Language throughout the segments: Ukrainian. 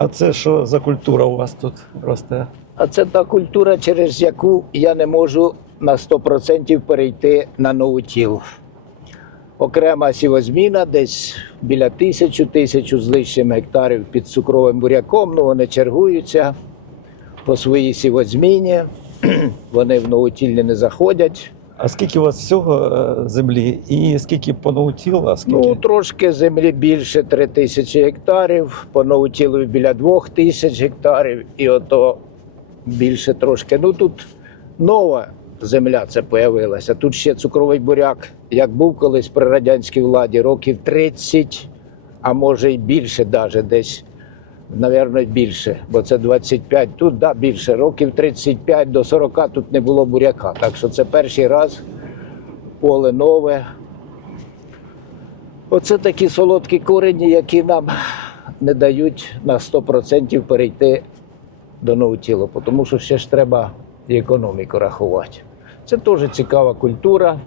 А це що за культура у вас тут росте? А це та культура, через яку я не можу на 100% перейти на ноутіл. Окрема сівозміна, десь біля тисячу, тисячу з лишнім гектарів під цукровим буряком. Ну, вони чергуються по своїй сівозміні. Вони в ноутілі не заходять. А скільки у вас всього е, землі і скільки по скільки? Ну, трошки землі більше 3 тисячі гектарів, по біля 2 тисяч гектарів, і ото більше трошки. Ну тут нова земля це появилася. Тут ще цукровий буряк, як був колись при радянській владі, років 30, а може й більше, навіть десь, навірно, більше, бо це 25. Тут да, більше, років 35 до 40 тут не було буряка. Так що це перший раз поле нове. Оце такі солодкі корені, які нам не дають на 100% перейти до ноутілу, тому що ще ж треба і економіку рахувати. Це теж цікава культура.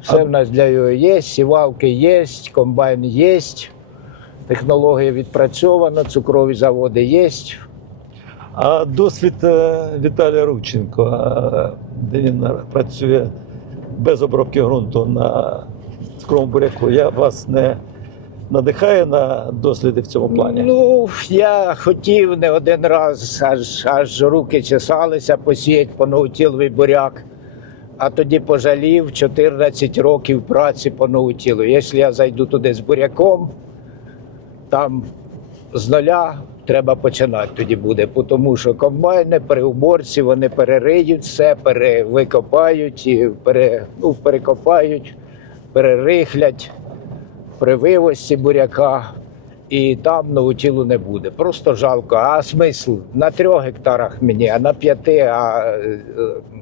Все А- в нас для його є, сівалки є, комбайн є, технологія відпрацьована, цукрові заводи є. А досвід е, Віталія Рученко, е, де він працює без обробки ґрунту на цукровому буряку, я вас не надихає на досліди в цьому плані? Ну, я хотів не один раз, аж, аж руки чесалися посіяти по ноутіловий буряк. А тоді пожалів 14 років праці по ноутілу. Якщо я зайду туди з буряком, там з нуля треба починати тоді буде, тому що комбайни при уборці вони перериють все, перевикопають, пере, ну, перекопають, перерихлять при вивозці буряка, і там новотілу не буде. Просто жалко. А смисл на трьох гектарах мені, а на п'яти, а е,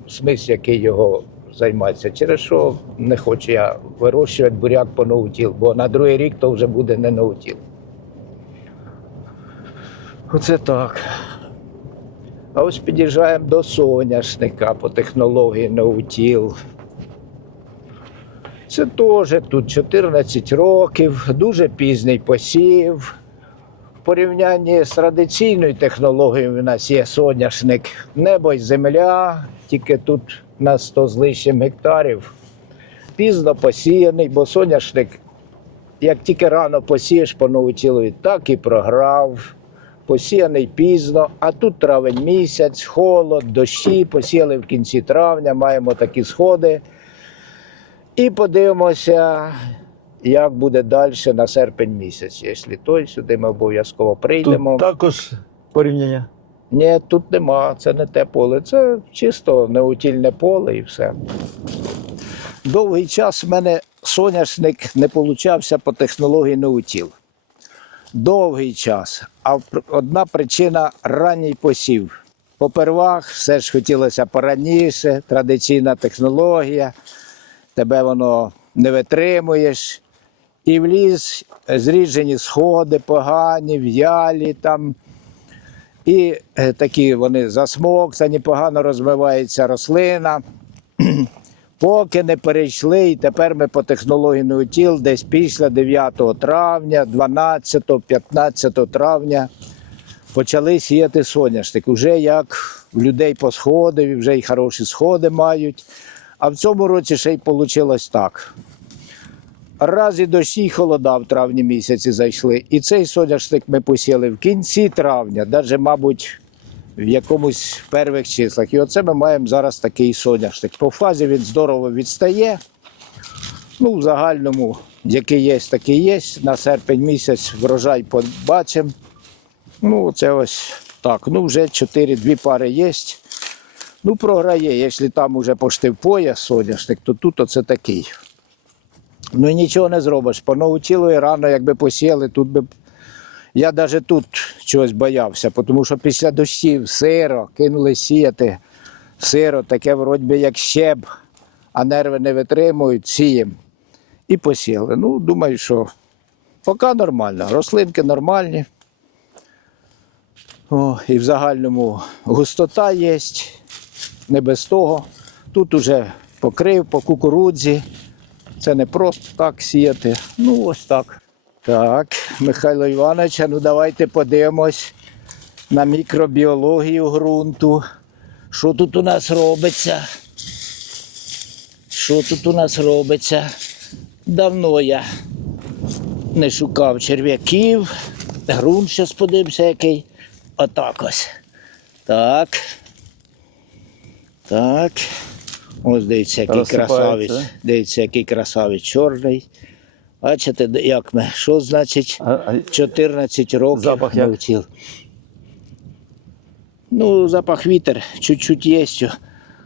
смисл, який його займається. Через що не хочу я вирощувати буряк по новотіл, бо на другий рік то вже буде не новотіл. Оце так. А ось під'їжджаємо до соняшника по технології ноутіл. Це теж тут 14 років, дуже пізній посів. В порівнянні з традиційною технологією у нас є соняшник, небо й земля, тільки тут на 100 з лишнім гектарів. Пізно посіяний, бо соняшник, як тільки рано посієш по новотілові, так і програв. Посіяний пізно, а тут травень місяць, холод, дощі, посіяли в кінці травня, маємо такі сходи. І подивимося, як буде далі на серпень місяць. Якщо той сюди ми обов'язково прийдемо. Тут також порівняння. Ні, тут нема, це не те поле, це чисто неутільне поле і все. Довгий час в мене соняшник не получався по технології неутіл. Довгий час. А одна причина ранній посів. Попервах все ж хотілося пораніше, традиційна технологія, тебе воно не витримуєш. І в ліс зріджені сходи погані, в'ялі там. І е, такі вони засмоктані, погано розвивається рослина. Поки не перейшли, і тепер ми по технології Неутіл десь після 9 травня, 12, 15 травня почали сіяти соняшник. Уже як в людей по сходові, вже й хороші сходи мають. А в цьому році ще й вийшло так. Раз і дощі, і холода в травні місяці зайшли. І цей соняшник ми посіяли в кінці травня, навіть, мабуть, в якомусь перших числах. І оце ми маємо зараз такий соняшник. По фазі він здорово відстає. Ну, в загальному, який є, такий є. На серпень місяць врожай побачимо. Ну, це ось так. Ну, вже 4-2 пари є. Ну, програє. Якщо там уже пошти в пояс соняшник, то тут оце такий. Ну і нічого не зробиш. По нову і рано, якби посіяли, тут би. Я навіть тут чогось боявся, тому що після дощів сиро, кинули сіяти. Сиро, таке вроді як щеб, а нерви не витримують, сіємо. І посіяли. Ну, думаю, що поки нормально. Рослинки нормальні. О, і в загальному густота є, не без того. Тут уже покрив по кукурудзі. Це не просто так сіяти. Ну, ось так. Так, Михайло Іванович, ну давайте подивимось на мікробіологію ґрунту. Що тут у нас робиться? Що тут у нас робиться? Давно я не шукав черв'яків. Грунт зараз подивимося, який. Отак ось. Так. Так. Ось дивіться, який красавець. Дивіться, який красавець чорний. Бачите, як ми? Що значить А, а 14 років Запах як? навчив? Ну, запах вітер, чуть-чуть є.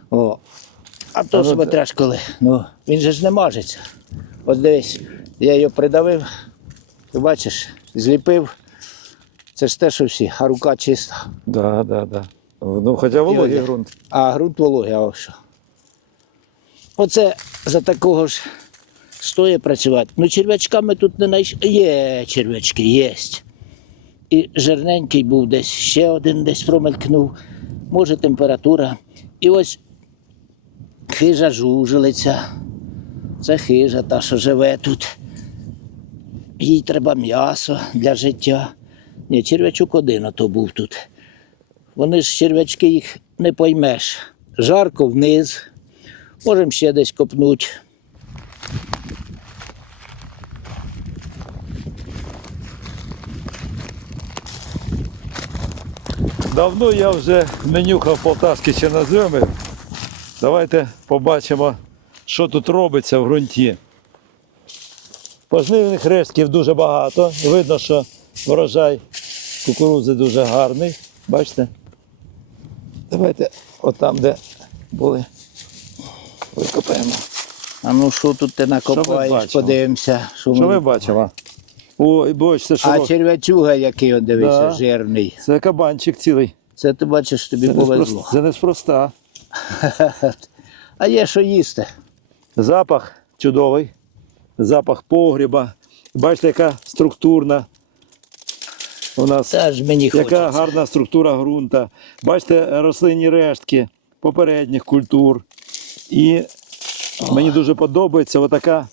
О. А то ну, коли. Ну, він же ж не мажеться. От дивись, я його придавив, ти бачиш, зліпив. Це ж те, що всі, а рука чиста. Да, да, да. Ну, хоча вологий ґрунт. А ґрунт вологий, а що. Оце за такого ж стоїть працювати. Ну, черв'ячками тут не знайшли. Є черв'ячки, є. І жирненький був десь, ще один десь промелькнув. Може, температура. І ось хижа жужелиця. Це хижа та, що живе тут. Їй треба м'ясо для життя. Ні, черв'ячок один ото був тут. Вони ж черв'ячки їх не поймеш. Жарко вниз. Можемо ще десь копнуть. Давно я вже не нюхав полтавські чорноземи. Давайте побачимо, що тут робиться в ґрунті. Пожнивних рештків дуже багато. Видно, що врожай кукурудзи дуже гарний. Бачите? Давайте отам, де були, викопаємо. А ну що тут ти накопаєш, подивимося. Що, ми- бачимо? Ой, бачите, що А черв'ячуга, який он дивися, Да. жирний. це кабанчик цілий. Це ти бачиш, тобі Це повезло. неспроста. Це неспроста. А є що їсти. Запах чудовий, запах погріба. Бачите, яка структурна у нас, Теж мені яка хочеться. гарна структура ґрунта. Бачите, рослинні рештки попередніх культур. І мені дуже подобається отака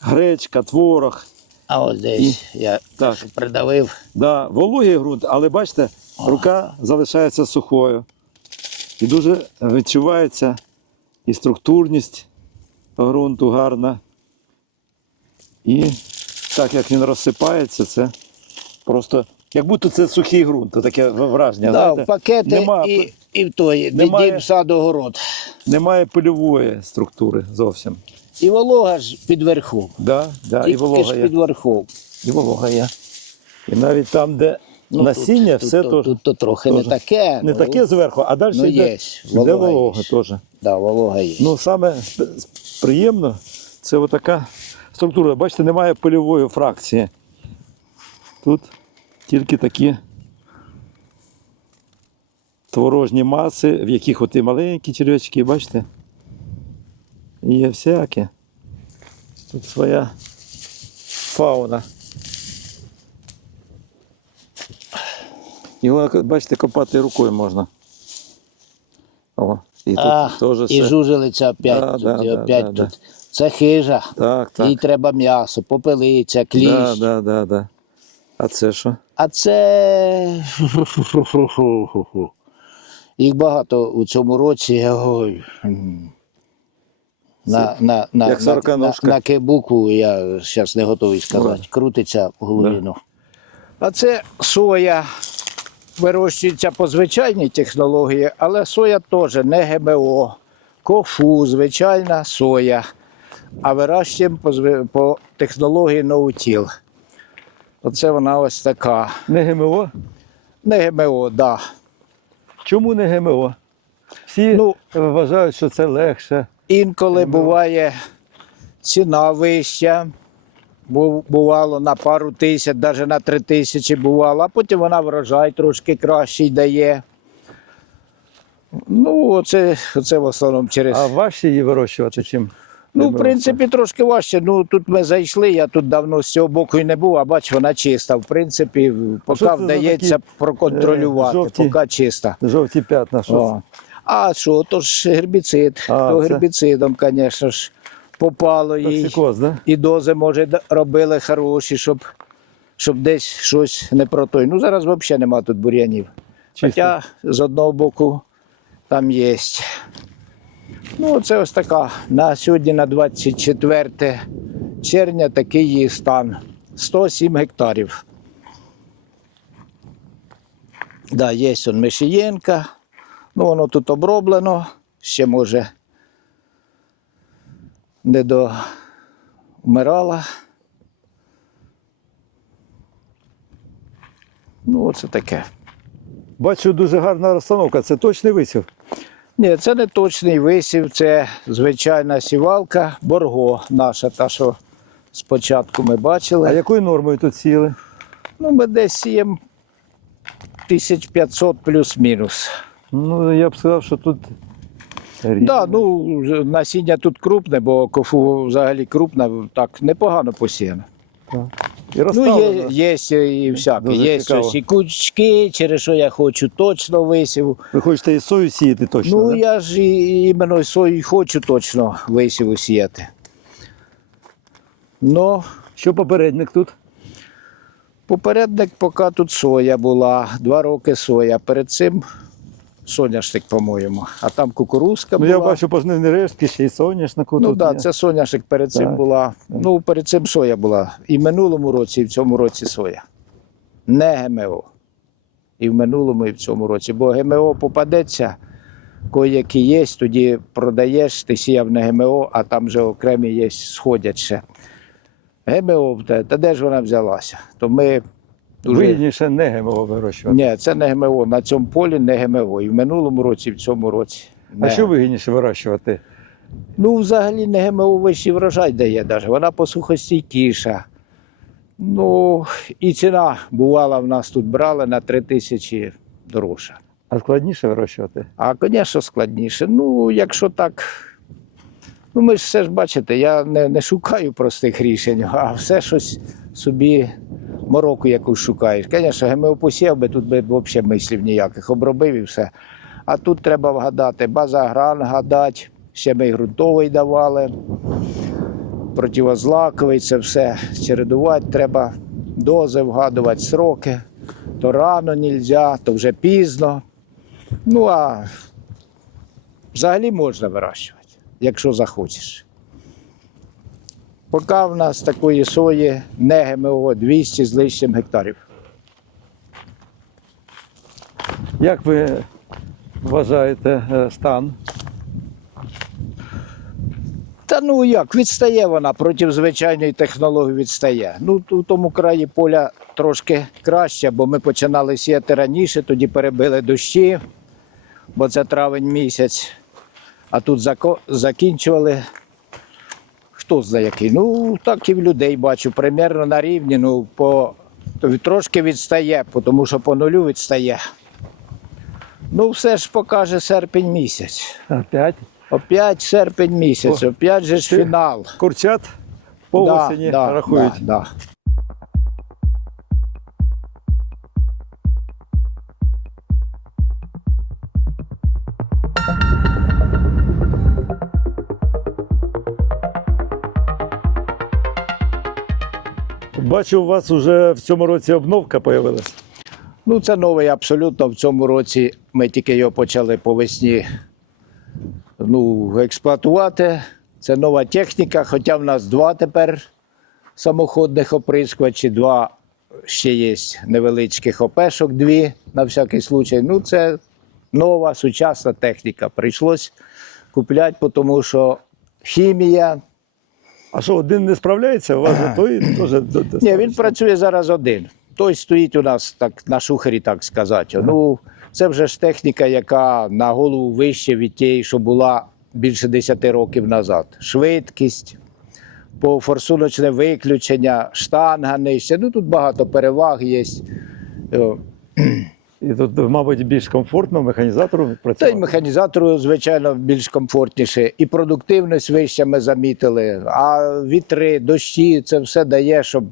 гречка, творог. А ось десь я Так. придавив. Да, вологий ґрунт, але бачите, рука залишається сухою. І дуже відчувається і структурність ґрунту гарна. І так як він розсипається, це просто. Як будто це сухий ґрунт, то таке враження. Да, знаєте? в пакети Нема, і, і в той немає- дім садогород. немає польової структури зовсім. І волога ж під верхом. Да, да, і Тільки волога ж є. під верхом. І волога є. І навіть там, де Ну, насіння, тут, все тут, то, тут, тут трохи теж. не таке. не ну, таке зверху, а далі ну, йде, є, йде волога волога є. теж. Да, волога є. Ну, саме приємно, це отака структура. Бачите, немає польової фракції. Тут тільки такі творожні маси, в яких от і маленькі черв'ячки, бачите? І є всяке. Тут своя фауна. Його, бачите, копати рукою можна. О, і тут а, теж і все. жужелиця опять Да, тут, да, і да, опять да, тут. Це хижа. Так, так. Їй треба м'ясо, попелиця, кліщ. Да, да, да, да. А це що? А це. Їх багато у цьому році. Ой. На, на, на, як на, на, на кебуку я зараз не готовий сказати. Крутиться в головину. А це соя. Вирощується по звичайній технології, але соя теж не ГМО. Кофу, звичайна соя. А вирощуємо по, по технології ноутіл. Оце вона ось така. Не ГМО? Не ГМО, так. Да. Чому не ГМО? Всі Ну, вважають, що це легше. Інколи буває ціна вища. Бувало на пару тисяч, навіть на три тисячі бувало, а потім вона врожай трошки кращий дає. Ну, оце, оце в основному через. А важче її вирощувати, чим. ну, в принципі, трошки важче. Ну, тут ми зайшли, я тут давно з цього боку і не був, а бач, вона чиста. В принципі, поки вдається такі, проконтролювати, е, жовті? поки чиста. Жовті п'ятна. Що О. А що, то ж гербіцид. А, то це- гербіцидом, звісно ж. попало їй. Токсикоз, да? І дози, може, д- робили хороші, щоб, щоб десь щось не про той. Ну, зараз взагалі нема тут бур'янів. Чисто. Хоча з одного боку там є. Ну, це ось така. На сьогодні, на 24 червня, такий її стан. 107 гектарів. Да, є он Мишієнка. Ну, воно тут оброблено. Ще може не до вмирала. Ну, оце таке. Бачу, дуже гарна розстановка. Це точний висів. Ні, це не точний висів, це звичайна сівалка, борго наша, та, що спочатку ми бачили. А якою нормою тут сіяли? Ну, ми десь сіємо 1500 плюс-мінус. Ну, я б сказав, що тут. Да, ну, насіння тут крупне, бо кофу взагалі крупна, так непогано посіяно. Так. І Ну, є, є і всяке. Дуже Є цікаво. ось і кучки, через що я хочу точно висіву. Ви хочете і сою сіяти точно? Ну, да? я ж і, іменно сою хочу точно висіву сіяти. Ну, Що попередник тут? Попередник, поки тут соя була, два роки соя. Перед цим соняшник, по-моєму. А там кукурузка Ну, була. я бачу пожнивні рештки, ще й соняшнику. ну так, да, це соняшник перед цим Так. була. Ну, перед цим соя була. І в минулому році, і в цьому році соя. Не ГМО. І в минулому, і в цьому році. Бо ГМО попадеться, кої-які є, тоді продаєш, ти сіяв не ГМО, а там вже окремі є сходять ще. ГМО, та де ж вона взялася? То ми дуже... Вигідніше не ГМО вирощувати. Ні, це не ГМО. На цьому полі не ГМО. І в минулому році, і в цьому році. А що вигідніше вирощувати? Ну, взагалі не ГМО вищий врожай дає навіть. Вона посухостійкіша. Ну, і ціна бувала в нас тут брали на 3 тисячі дорожча. А складніше вирощувати? А, звісно, складніше. Ну, якщо так. Ну, ми ж все ж бачите, я не, не шукаю простих рішень, а все щось собі мороку якусь шукаєш. Звісно, ГМО посів би, тут би взагалі мислів ніяких, обробив і все. А тут треба вгадати, базагран гадати, ще ми й ґрунтовий давали, противозлаковий, це все чередувати треба, дози вгадувати, сроки. То рано не можна, то вже пізно. Ну а взагалі можна вирощувати, якщо захочеш. Поки в нас такої сої не ГМО 200 з лишнім гектарів. Як ви вважаєте е, стан? Та ну як, відстає вона проти звичайної технології відстає. Ну, у тому краї поля трошки краще, бо ми починали сіяти раніше, тоді перебили дощі, бо це травень місяць. А тут закінчували. Хто знає який? Ну, так і в людей бачу, примерно на рівні, ну, по, трошки відстає, тому що по нулю відстає. Ну, все ж покаже серпень місяць. Опять? Опять серпень місяць, О, опять же ж фінал. Курчат по осені рахують. Да, да. Бачу, у вас вже в цьому році обновка з'явилася. Ну, це новий абсолютно. В цьому році ми тільки його почали по весні ну, експлуатувати. Це нова техніка, хоча в нас два тепер самоходних оприскувачі, два ще є невеличких опешок, дві на всякий случай. Ну, це нова сучасна техніка. Прийшлось купляти, тому що хімія. А що, один не справляється? У вас той теж Ні, він працює зараз один. Той стоїть у нас так на шухері, так сказати. Ну, це вже ж техніка, яка на голову вище від тієї, що була більше 10 років назад. Швидкість, форсуночне виключення, штанга нижче. Ну тут багато переваг є. І тут, мабуть, більш комфортно механізатору Та й механізатору, звичайно, більш комфортніше. І продуктивність вища ми замітили. А вітри, дощі, це все дає, щоб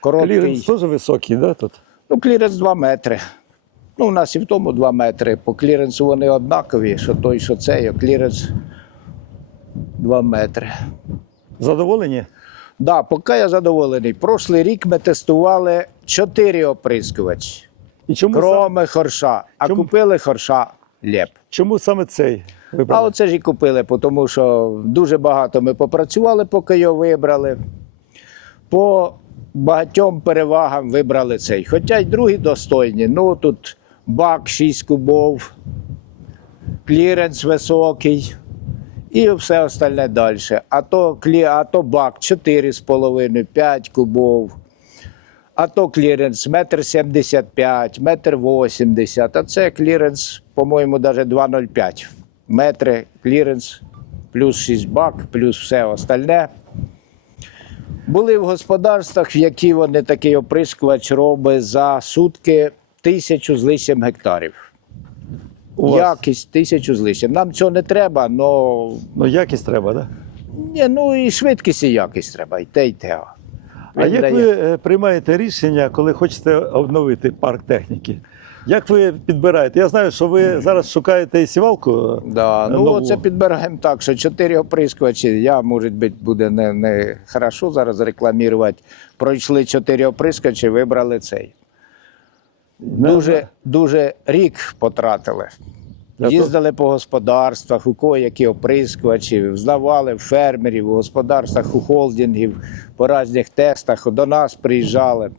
короткий. Кліренс теж високий, да, тут? Ну, кліренс 2 метри. Ну, у нас і в тому 2 метри. По кліренсу вони однакові, що той, що цей, кліренс 2 метри. Задоволені? Да, поки я задоволений. Прошлий рік ми тестували 4 оприскувачі, І чому, кроме хорша, а Чому? купили хорша леп. чому саме цей А оце ж і купили, тому що дуже багато ми попрацювали, поки його вибрали. По багатьом перевагам вибрали цей. Хоча й другі достойні. Ну тут бак 6 кубов, кліренс високий і все остальне далі. А то, клі... а то бак 4,5, 5 кубов. А то кліренс метр 75, метр 80, а це кліренс, по-моєму, навіть 2,05 метри кліренс, плюс 6 бак, плюс все остальне. Були в господарствах, в які вони такий оприскувач робить за сутки тисячу з лишнім гектарів. У? Якість тисячу з лишнім. Нам цього не треба, але Ну, якість треба, так? Да? ні, ну і швидкість і якість треба, і те, і те. А як ви е, приймаєте рішення, коли хочете обновити парк техніки? Як ви підбираєте? Я знаю, що ви зараз шукаєте і сівалку. Да, ну нову. це підбираємо так, що чотири оприскувачі. Я, може бути, буде не, не хорошо зараз рекламувати. Пройшли чотири оприскувачі, вибрали цей. Дуже, дуже рік потратили. Їздили по господарствах, у кого які оприскувачі, здавали фермерів, у господарствах, у холдингів, по різних тестах, до нас приїжджали.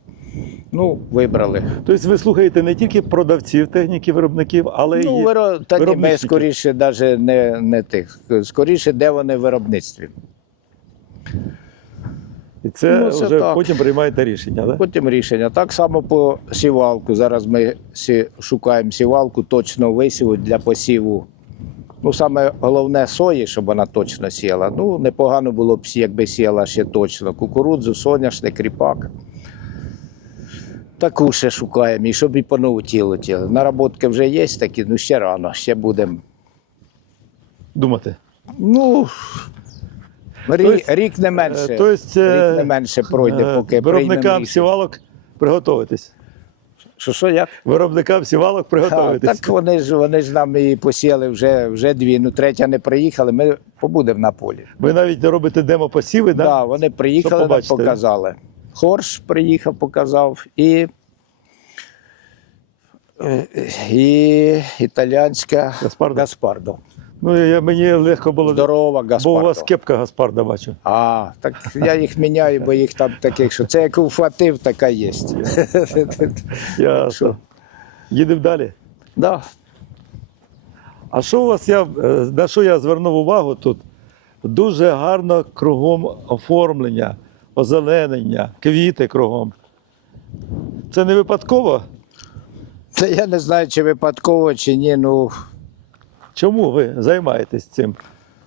Ну, вибрали. Тобто ви слухаєте не тільки продавців техніки, виробників, але Ну, й виро... та ні, ми скоріше навіть не, не тих. Скоріше, де вони в виробництві. І це, Ну, це вже так. потім приймаєте рішення. Да? Потім рішення. Так само по сівалку. Зараз ми шукаємо сівалку точно висіву для посіву. Ну, саме головне сої, щоб вона точно сіяла. Ну, непогано було б, якби сіяла ще точно. Кукурудзу, соняшник, кріпак. Таку ще шукаємо, і щоб і по наутілу тіли. Наработки вже є такі, ну ще рано, ще будемо. Думати. Ну, рік, Тобто, рік не менше. Е, тобто, е, рік не менше пройде, Е, поки Виробникам сівалок приготуватись. Що, що, як? Виробникам сівалок приготуватись. так вони ж вони ж нам і посіяли вже, вже дві. Ну третя не приїхали. Ми побудемо на полі. Ви навіть робите демо-посіви, Так, да? да, вони приїхали, нам показали. Хорш приїхав, показав, і, е, і італіянська Гаспардо? Гаспардо. Ну, я, мені легко було, Здорова бо у вас кепка Гаспарда бачу. А, так я їх міняю, бо їх там таких, що це як вхватив, така є. Ясно. Їдемо далі. да. А що у вас я, е, на що я звернув увагу тут? Дуже гарно кругом оформлення, озеленення, квіти кругом. Це не випадково? Та я не знаю, чи випадково, чи ні. Ну, Чому ви займаєтесь цим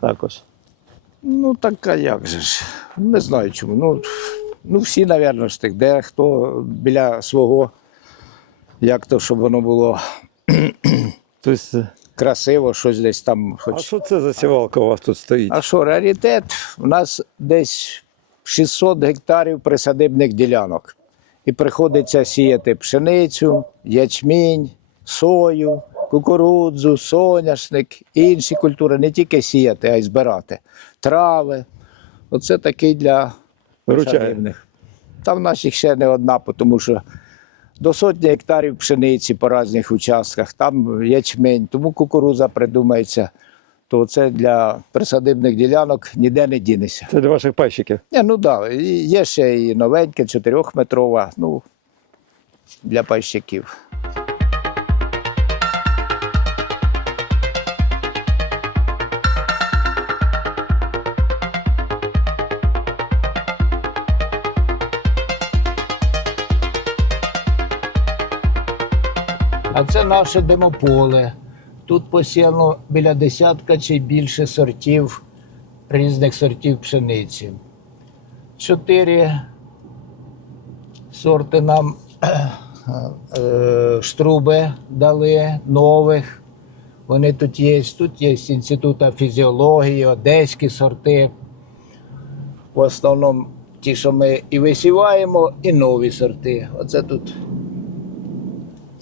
також? ну так а як же ж? Не знаю чому. Ну, ну всі, напевно, ж так, де хто біля свого, як то, щоб воно було Тобто, красиво, щось десь там. а що це за сівалка у вас тут стоїть? А що, раритет? У нас десь 600 гектарів присадибних ділянок. І приходиться сіяти пшеницю, ячмінь, сою, кукурудзу, соняшник, інші культури. Не тільки сіяти, а й збирати. Трави. Оце такий для Виручає. Там в нас ще не одна, тому що до сотні гектарів пшениці по різних участках, там ячмень, тому кукурудза придумається. То це для присадибних ділянок ніде не дінеться. Це для ваших пайщиків. Ні, ну так, да, є ще і новеньке, чотирьохметрова, ну, для пайщиків. А це наше димополе. Тут посіяно біля десятка чи більше сортів, різних сортів пшениці. Чотири сорти нам е, штруби дали нових. Вони тут є. Тут є з інституту фізіології, одеські сорти. В основному ті, що ми і висіваємо, і нові сорти. Оце тут.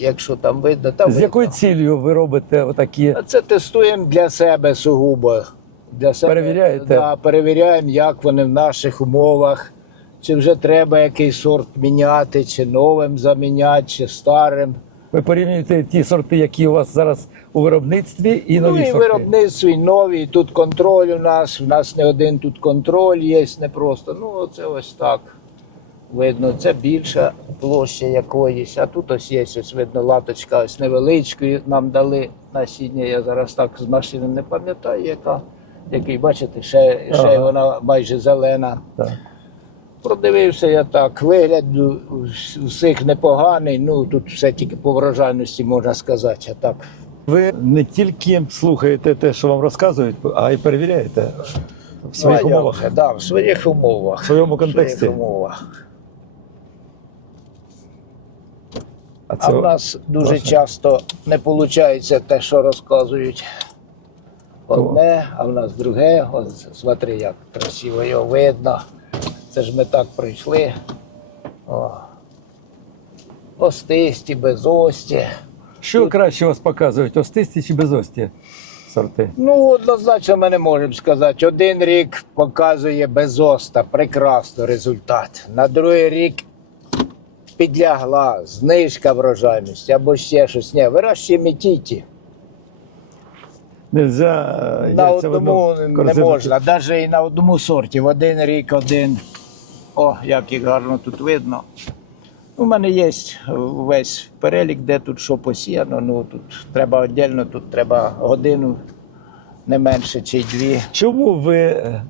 Якщо там видно, там З якою цілею ви робите отакі? це тестуємо для себе сугубо. Для себе Перевіряєте? Да, перевіряємо, як вони в наших умовах. Чи вже треба якийсь сорт міняти, чи новим заміняти, чи старим. Ви порівнюєте ті сорти, які у вас зараз у виробництві, і нові ну і сорти. виробництво, і нові, і тут контроль у нас. У нас не один тут контроль є, не просто. Ну, оце ось так. Видно, це більша площа якоїсь, а тут ось є, ось видно, латочка ось невеличкою нам дали насіння. Я зараз так з машини не пам'ятаю, яка. Який, бачите, ще, ще Ага. вона майже зелена. Так. Продивився я так. Вигляд у всіх непоганий. Ну тут все тільки по врожайності можна сказати. А так Ви не тільки слухаєте те, що вам розказують, а й перевіряєте в своїх Ну, а умовах, же, Да, в своїх умовах. в своєму В контексті. своїх умовах. А А в нас дуже власне. часто не виходить те, що розказують. Одне, а в нас друге. От смотри, як красиво його видно. Це ж ми так прийшли. О. Остисті, безості. Що краще вас показують, остисті чи безості сорти? Ну, однозначно ми не можемо сказати. Один рік показує безоста, прекрасно результат. На другий рік підлягла знижка врожайності або ще щось. Ні, вирощуємо тіті. Нельзя е, На одному не можна, навіть і на одному сорті. В один рік один. О, як їх гарно тут видно. У мене є весь перелік, де тут що посіяно. Ну тут треба віддільно, тут треба годину, не менше чи дві. Чому ви е,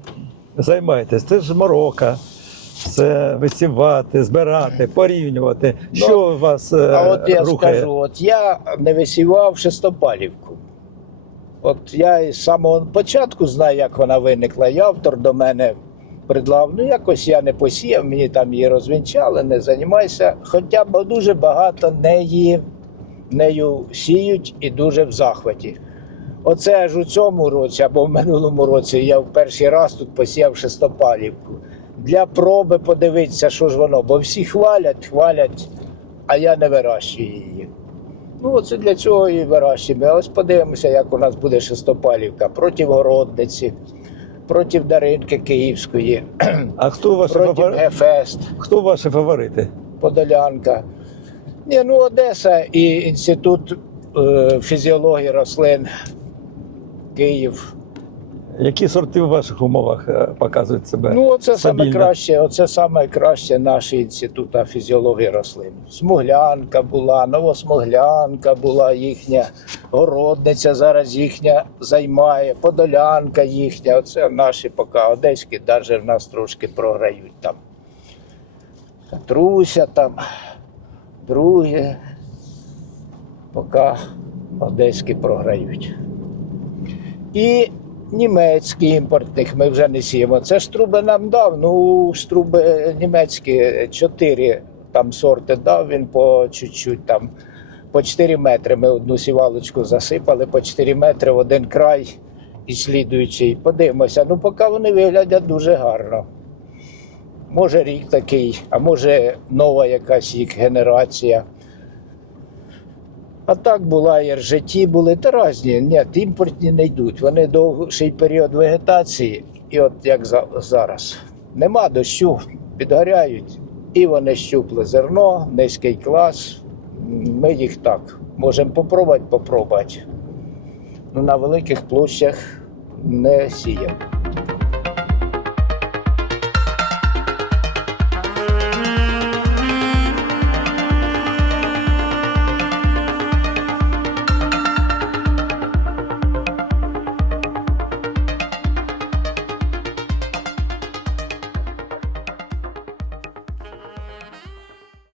займаєтесь? Це ж морока. Це висівати, збирати, порівнювати. Що у вас е, Ну, А от я рухає? скажу, от я не висівав шестопалівку. От я із самого початку знаю, як вона виникла. І автор до мене придлав. Ну, якось я не посіяв, мені там її розвінчали, не займайся. Хоча б дуже багато неї, нею сіють і дуже в захваті. Оце аж у цьому році або в минулому році я в перший раз тут посіяв шестопалівку. Для проби подивитися, що ж воно, бо всі хвалять, хвалять, а я не вирощую її. Ну, оце для цього і вирощуємо. Ось подивимося, як у нас буде шестопалівка проти городниці, проти Даринки Київської, А хто ваші, проти фавори... Гефест, хто ваші фаворити? Подолянка. Ні, ну Одеса і інститут е, фізіології рослин Київ. Які сорти в ваших умовах е, показують себе? Ну, саме стабільно? краще, оце саме краще наш інститут фізіології рослин. Смуглянка була, новосмуглянка була їхня, городниця зараз їхня займає, подолянка їхня. Оце наші поки одеські, навіть в нас трошки програють там. Труся там, друге, поки одеські програють. І німецькі імпортних ми вже не сіємо. Це ж труби нам дав. Ну, ж німецькі чотири там сорти дав він по чуть-чуть там. По 4 метри ми одну сівалочку засипали, по 4 метри в один край і слідуючий. Подивимося. Ну, поки вони виглядять дуже гарно. Може рік такий, а може нова якась їх генерація. А так була і ржеті були, та різні. Ні, імпортні не йдуть. Вони довший період вегетації, і от як за- зараз. Нема дощу, підгоряють, і вони щупли зерно, низький клас. Ми їх так можемо попробувати, попробувати. Ну, на великих площах не сіємо.